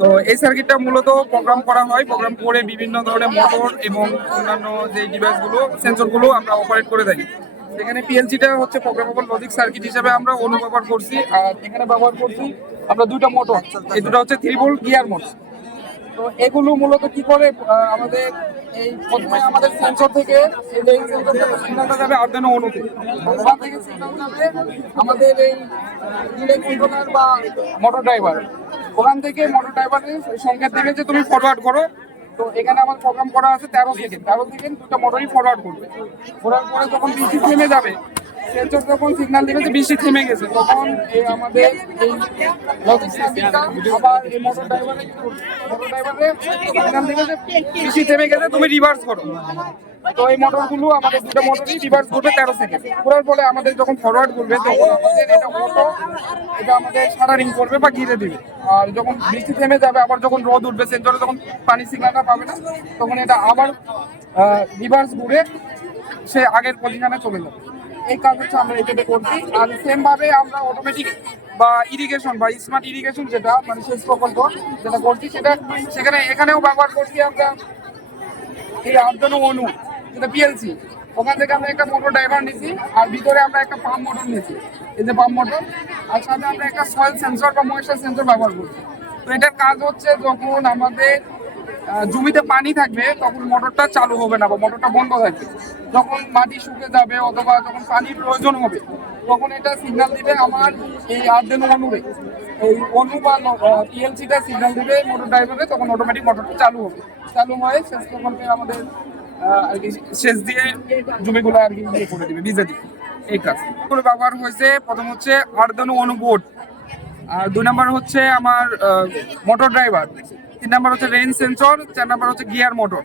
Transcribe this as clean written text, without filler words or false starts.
তো এই সার্কিটটা মূলত প্রোগ্রাম করা হয়, প্রোগ্রাম করে বিভিন্ন ধরনের মোটর এবং অন্যান্য যে ডিভাইসগুলো সেন্সরগুলো আমরা অপারেট করে থাকি। এখানে পিএলসিটা হচ্ছে প্রোগ্রামেবল লজিক সার্কিট হিসেবে আমরা ব্যবহার করছি, আর এখানে ব্যবহার করছি আমরা দুইটা মোটর। এই দুটো হচ্ছে 3 ভোল্ট গিয়ার মোটর। তো এগুলো মূলত কি করে, আমাদের এই প্রথমে আমাদের সেন্সর থেকে এই যে সেন্সর থেকে সিগন্যালটা যাবে আর্ডুইনো উনোতে, ওখান থেকে সিগন্যাল যাবে আমাদের এই রিলে কন্ট্রোলার বা মোটর ড্রাইভার, ওখান থেকে মোটর ড্রাইভারের সংকেত দিবে যে তুমি ফরওয়ার্ড করো। তো এখানে আমার প্রোগ্রাম করা আছে 13 সেকেন্ড দুটো মোটরই ফরওয়ার্ড করবে। করার পরে যখন বৃষ্টি থেমে যাবে, সেন্সর যখন সিগন্যাল দিবে যে বৃষ্টি থেমে গেছে, তখন এই আমাদের এই লজিক সার্কিটটা আবার এই মোটর ড্রাইভারে সিগন্যাল দিবে যে বৃষ্টি থেমে গেছে, তুমি রিভার্স করো। তো এই মোটরগুলো আমাদের দুটো মোটরই রিভার্স করবে 13 সেকেন্ড। করার পরে আমাদের যখন ফরওয়ার্ড করবে তখন আমাদের এটা অটো, এটা আমাদের শাটারিং করবে বা ঘিরে দিবে। আর যখন বৃষ্টি থেমে যাবে, আবার যখন রোদ উঠবে, সেন্সরে যখন পানি সিগন্যালটা পাবে না, তখন এটা আবার রিভার্স ঘুরে সে আগের পজিশনে চলে যাবে। এই কাজ হচ্ছে আমরা এটাতে করছি। আর সেম ভাবে আমরা অটোমেটিক বা ইরিগেশন বা স্মার্ট ইরিগেশন, যেটা মানে সেচ প্রকল্প যেটা করছি, সেটা এখানেও ব্যবহার করছি আমরা এই আর্ডুইনো উনো, যেটা পিএলসি। ওখান থেকে আমরা একটা মোটর ড্রাইভার নিয়েছি, আর ভিতরে আমরা একটা পাম্প মোটর নিয়েছি, এই যে পাম্প মোটর। আর সাথে আমরা একটা সয়েল সেন্সর বা ময়েশ্চার সেন্সর ব্যবহার করছি। তো এটার কাজ হচ্ছে, যখন আমাদের জমিতে পানি থাকবে তখন মোটরটা চালু হবে না বা মোটরটা বন্ধ থাকবে। যখন মাটি শুকে যাবে অথবা যখন পানির প্রয়োজন হবে, তখন এটা সিগন্যাল দিবে আমার এই আর্ডুইনো উনোরে, এই অনু বা পিএলসিটা সিগন্যাল দিবে মোটর ড্রাইভারে, তখন অটোমেটিক মোটরটা চালু হবে। চালু হয়ে শেষ প্রকল্পে আমাদের আর কি সেচ দিয়ে জমিগুলো আর কি ইয়ে করে দিবে, ভিজে দিবে। এই কাজ করে ব্যবহার হয়েছে। প্রথম হচ্ছে আর্ডুইনো উনো বোর্ড, আর 2 নাম্বার হচ্ছে আমার মোটর ড্রাইভার, 3 নাম্বার হচ্ছে রেঞ্জ সেন্সর, 4 নাম্বার হচ্ছে গিয়ার মোটর।